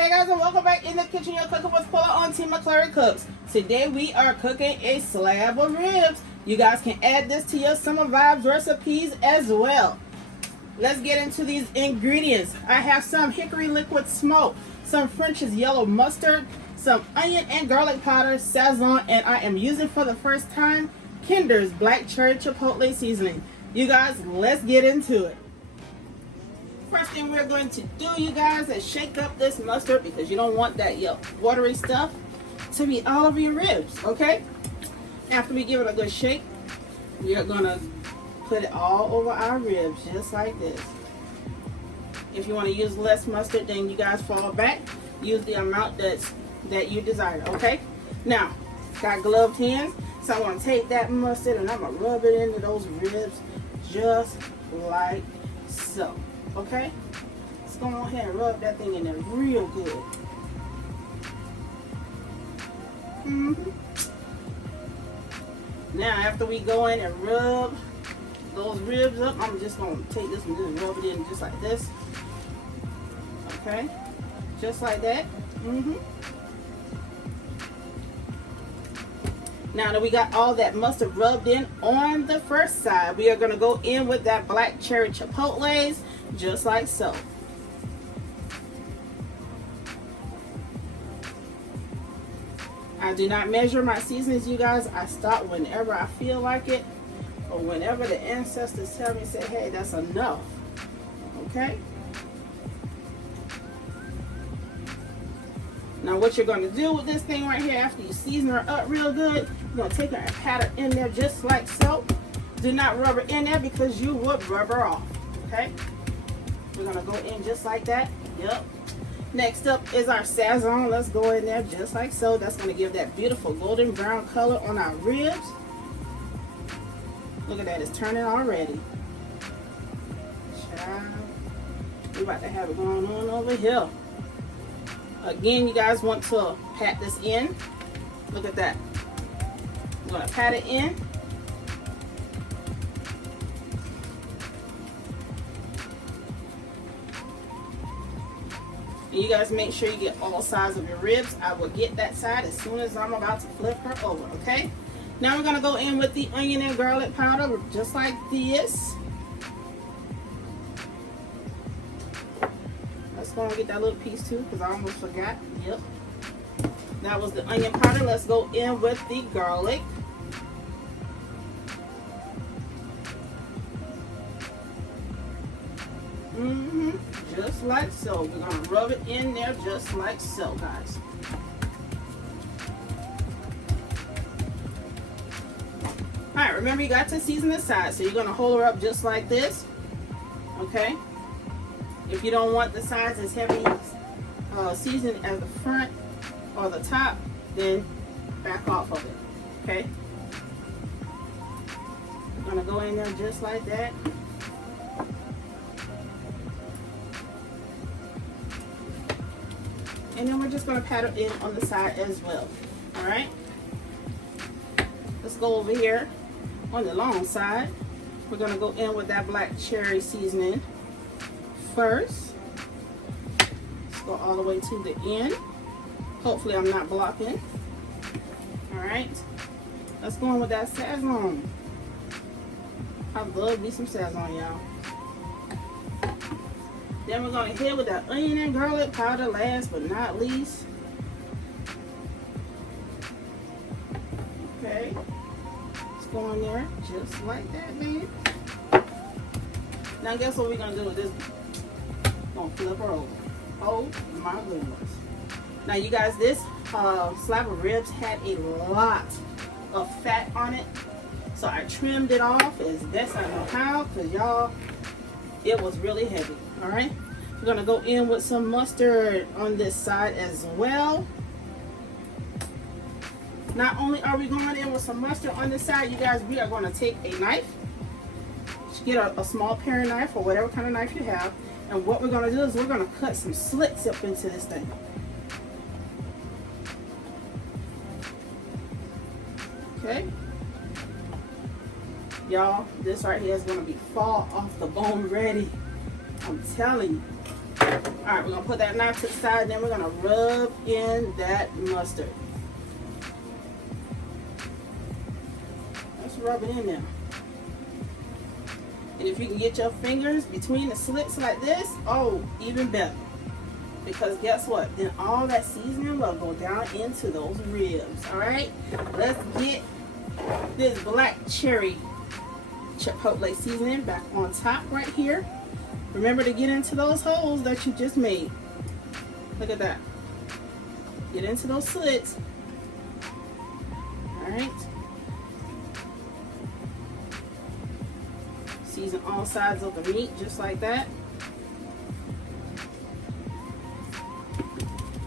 Hey guys, and welcome back in the kitchen. You're cooking with Paula on Team McClary Cooks. Today we are cooking a slab of ribs. You guys can add this to your summer vibes recipes as well. Let's get into these ingredients. I have some hickory liquid smoke, some French's yellow mustard, some onion and garlic powder, Sazon, and I am using for the first time Kinder's black cherry chipotle seasoning. You guys, let's get into it. First thing we're going to do, you guys, is shake up this mustard because you don't want that watery stuff to be all over your ribs, okay? After we give it a good shake, we are going to put it all over our ribs just like this. If you want to use less mustard, then you guys fall back. Use the amount that you desire, okay? Now, got gloved hands, so I'm going to take that mustard and I'm going to rub it into those ribs just like so. Okay, let's go ahead and rub that thing in there real good. Now, after we go in and rub those ribs up, I'm just going to take this and just rub it in just like this. Okay, just like that. Now that we got all that mustard rubbed in on the first side, we are going to go in with that black cherry chipotles just like so. I do not measure my seasonings, you guys. I stop whenever I feel like it, or whenever the ancestors tell me, say, hey, that's enough. Okay? Now what you're going to do with this thing right here, after you season her up real good, you're going to take her and pat her in there just like so. Do not rub her in there because you would rub her off. Okay? We're going to go in just like that. Yep. Next up is our Sazon. Let's go in there just like so. That's going to give that beautiful golden brown color on our ribs. Look at that. It's turning already. Child. We're about to have it going on over here. Again, you guys want to pat this in. Look at that. I'm going to pat it in. And you guys make sure you get all sides of your ribs. I will get that side as soon as I'm about to flip her over, okay? Now we're going to go in with the onion and garlic powder just like this. Let's go and get that little piece too because I almost forgot. Yep. That was the onion powder. Let's go in with the garlic. Just like so. We're going to rub it in there just like so, guys. Alright, remember you got to season the side. So you're going to hold her up just like this. Okay? If you don't want the sides as heavy seasoned as the front or the top, then back off of it. Okay? We're going to go in there just like that. And then we're just going to pat it in on the side as well. Alright? Let's go over here on the long side. We're going to go in with that black cherry seasoning first. Let's go all the way to the end. Hopefully I'm not blocking. Alright? Let's go in with that Sazon. I love me some Sazon, y'all. Then we're going to hit with that onion and garlic powder last but not least. Okay. Let's go in there just like that, man. Now guess what we're going to do with this? We're going to flip her over. Oh my goodness. Now you guys, this slab of ribs had a lot of fat on it. So I trimmed it off as best I know how because y'all, it was really heavy. Alright, we're going to go in with some mustard on this side as well. Not only are we going in with some mustard on this side, you guys, we are going to take a knife. Get a small paring knife or whatever kind of knife you have. And what we're going to do is we're going to cut some slits up into this thing. Okay. Y'all, this right here is going to be fall off the bone ready. I'm telling you. All right, we're gonna put that knife to the side, and then we're gonna rub in that mustard. Let's rub it in there. And if you can get your fingers between the slits like this, oh, even better. Because guess what? Then all that seasoning will go down into those ribs. All right, let's get this black cherry chipotle seasoning back on top right here. Remember to get into those holes that you just made. Look at that. Get into those slits. All right. Season all sides of the meat just like that.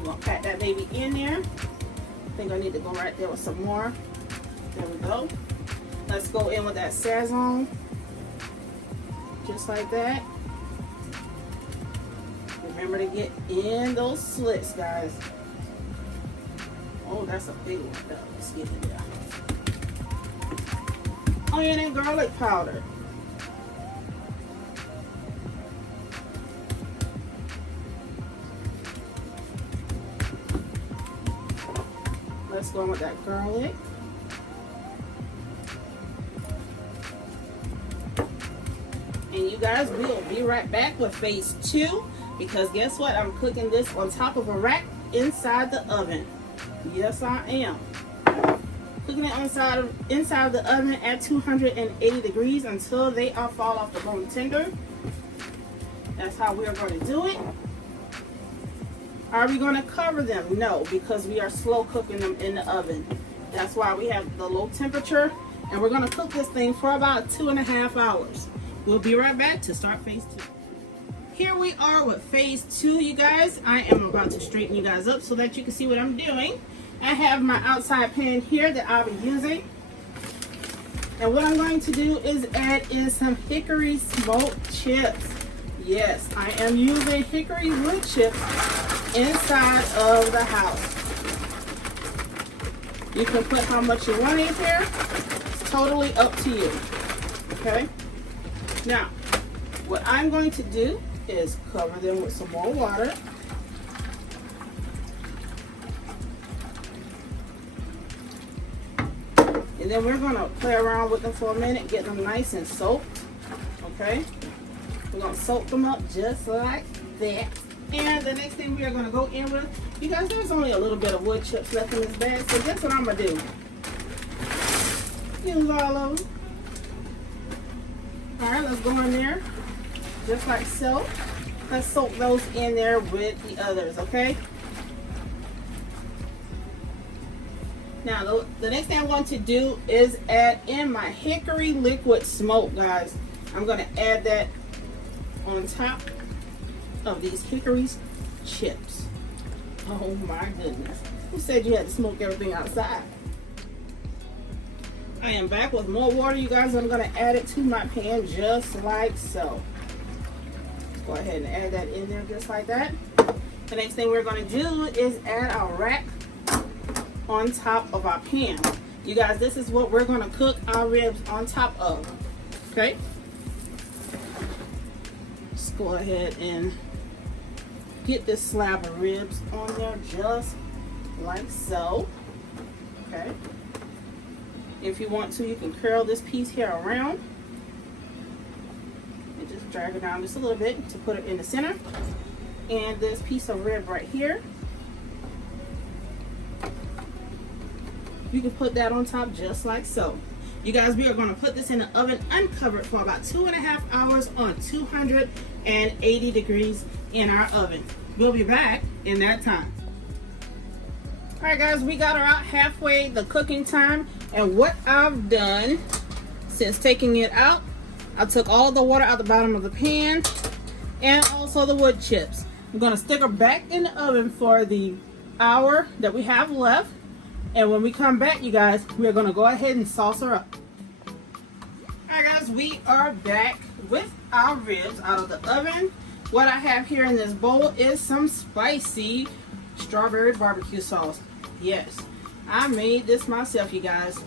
We're gonna pack that baby in there. I think I need to go right there with some more. There we go. Let's go in with that Sazon. Just like that. Remember to get in those slits, guys. Oh, that's a big one though. Let's get in there. Onion and garlic powder. Let's go in with that garlic. And you guys, we'll be right back with phase 2, because guess what? I'm cooking this on top of a rack inside the oven. Yes, I am. Cooking it inside of the oven at 280 degrees until they all fall off the bone tender. That's how we are going to do it. Are we going to cover them? No, because we are slow cooking them in the oven. That's why we have the low temperature, and we're going to cook this thing for about 2.5 hours. We'll be right back to start phase 2. Here we are with phase 2, you guys. I am about to straighten you guys up so that you can see what I'm doing. I have my outside pan here that I'll be using. And what I'm going to do is add in some hickory smoked chips. Yes, I am using hickory wood chips inside of the house. You can put how much you want in here. It's totally up to you. Okay? Now, what I'm going to do is cover them with some more water. And then we're going to play around with them for a minute, get them nice and soaked. Okay? We're going to soak them up just like that. And the next thing we are going to go in with, you guys, there's only a little bit of wood chips left in this bag, so guess what I'm going to do? Use all of them. Alright, let's go in there just like so. Let's soak those in there with the others, okay? Now, the next thing I'm going to do is add in my hickory liquid smoke, guys. I'm going to add that on top of these hickory chips. Oh my goodness. Who said you had to smoke everything outside? I am back with more water, you guys. I'm going to add it to my pan just like so. Let's go ahead and add that in there just like that. The next thing we're going to do is add our rack on top of our pan. You guys, this is what we're going to cook our ribs on top of. Okay? Just go ahead and get this slab of ribs on there just like so. Okay? If you want to, you can curl this piece here around and just drag it down just a little bit to put it in the center. And this piece of rib right here, you can put that on top just like so. You guys, we are going to put this in the oven uncovered for about 2.5 hours on 280 degrees in our oven. We'll be back in that time. All right, guys, we got her out halfway the cooking time. And what I've done since taking it out, I took all the water out the bottom of the pan and also the wood chips. I'm going to stick her back in the oven for the hour that we have left. And when we come back, you guys, we're going to go ahead and sauce her up. All right, guys, we are back with our ribs out of the oven. What I have here in this bowl is some spicy strawberry barbecue sauce. Yes, I made this myself, you guys.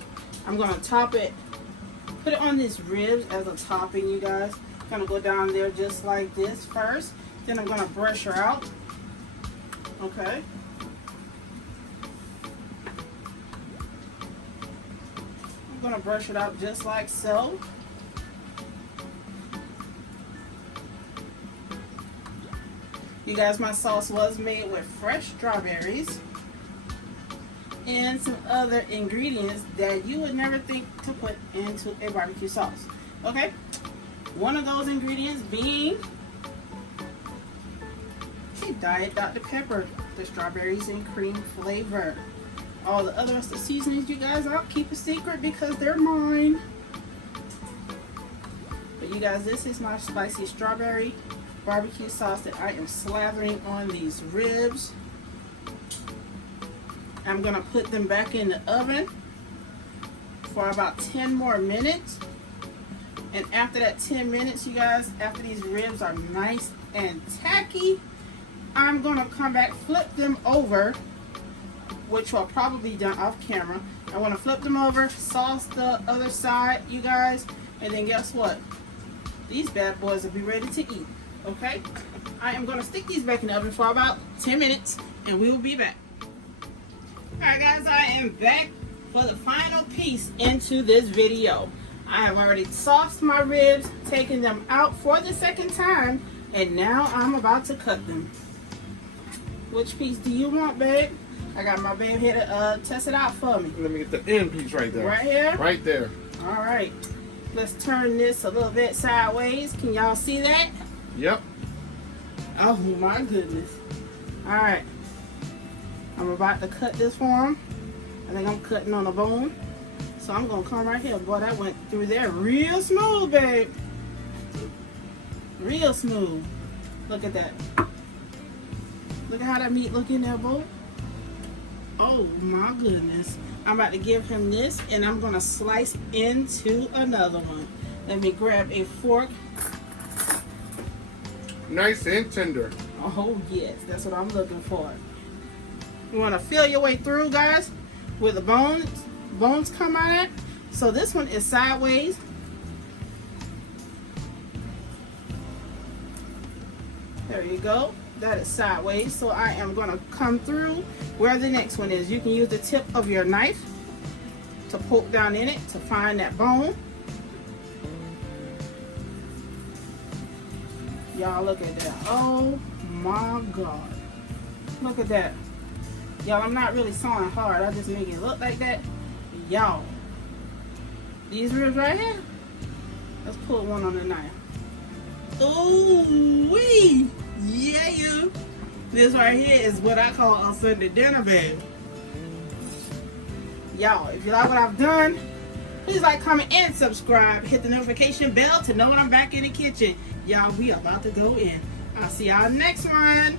I'm going to top it, put it on these ribs as a topping, you guys. I'm going to go down there just like this first. Then I'm going to brush her out Okay. I'm gonna brush it out just like so. You guys, my sauce was made with fresh strawberries and some other ingredients that you would never think to put into a barbecue sauce. Okay, one of those ingredients being a Diet Dr. Pepper, the strawberries and cream flavor. All the other rest of the seasonings, you guys, I'll keep a secret because they're mine. But you guys, this is my spicy strawberry barbecue sauce that I am slathering on these ribs. I'm gonna put them back in the oven for about 10 more minutes. And after that 10 minutes, you guys, after these ribs are nice and tacky, I'm gonna come back, flip them over, which will probably be done off camera. I wanna flip them over, sauce the other side, you guys, and then guess what? These bad boys will be ready to eat, okay? I am gonna stick these back in the oven for about 10 minutes, and we will be back. Alright guys, I am back for the final piece into this video. I have already sauced my ribs, taken them out for the second time, and now I'm about to cut them. Which piece do you want, babe? I got my babe here to test it out for me. Let me get the end piece right there. Right here? Right there. Alright. Let's turn this a little bit sideways. Can y'all see that? Yep. Oh my goodness. Alright. I'm about to cut this for him. I think I'm cutting on a bone. So I'm going to come right here. Boy, that went through there real smooth, babe. Real smooth. Look at that. Look at how that meat look in there, boy. Oh my goodness. I'm about to give him this and I'm going to slice into another one. Let me grab a fork. Nice and tender. Oh yes, that's what I'm looking for. You want to feel your way through, guys, where the bones come out at. So this one is sideways. There you go. That is sideways. So I am going to come through where the next one is. You can use the tip of your knife to poke down in it to find that bone. Y'all look at that. Oh my God. Look at that. Y'all, I'm not really sawing hard. I just make it look like that. Y'all, these ribs right here, let's put one on the knife. Ooh wee! Yeah! This right here is what I call a Sunday dinner, babe. Y'all, if you like what I've done, please like, comment, and subscribe. Hit the notification bell to know when I'm back in the kitchen. Y'all, we about to go in. I'll see y'all next one.